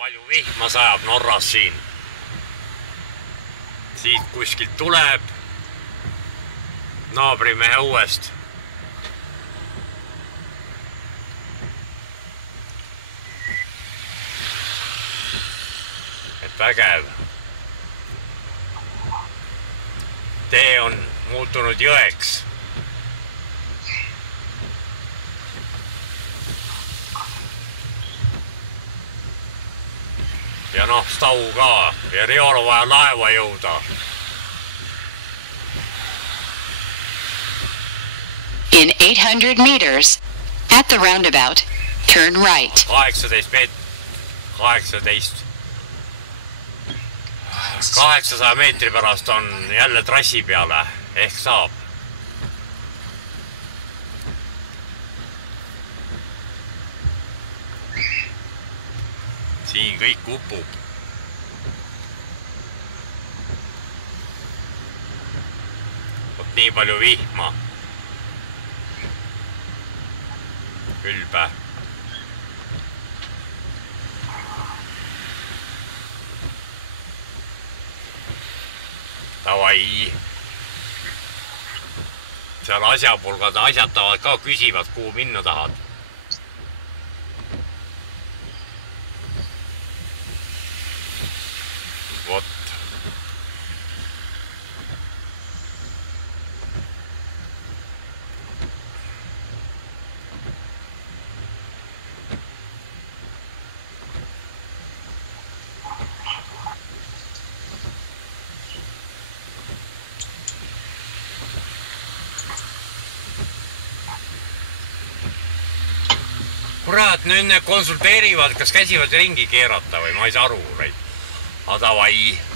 palju vihma sajab Norras siin. Siit kuskilt tuleb naabrimehe õuest. Et vägev. Tee on muutunud jõeks. Ja noh, stau ka ja Riolo vaja laeva jõuda. In 800 meters, at the roundabout, turn right. 800 meetri pärast on jälle trassi peale, ehk saab. Siin kõik upub. Vot nii palju vihma. Külbe. Davai. Seal asjapulgad asjatavad ka, küsivad, kuhu minna tahad. Vot. Kurat, nüüd need konsulteerivad, kas käsivad ringi keerata või ma ei saa aru. Aga davai.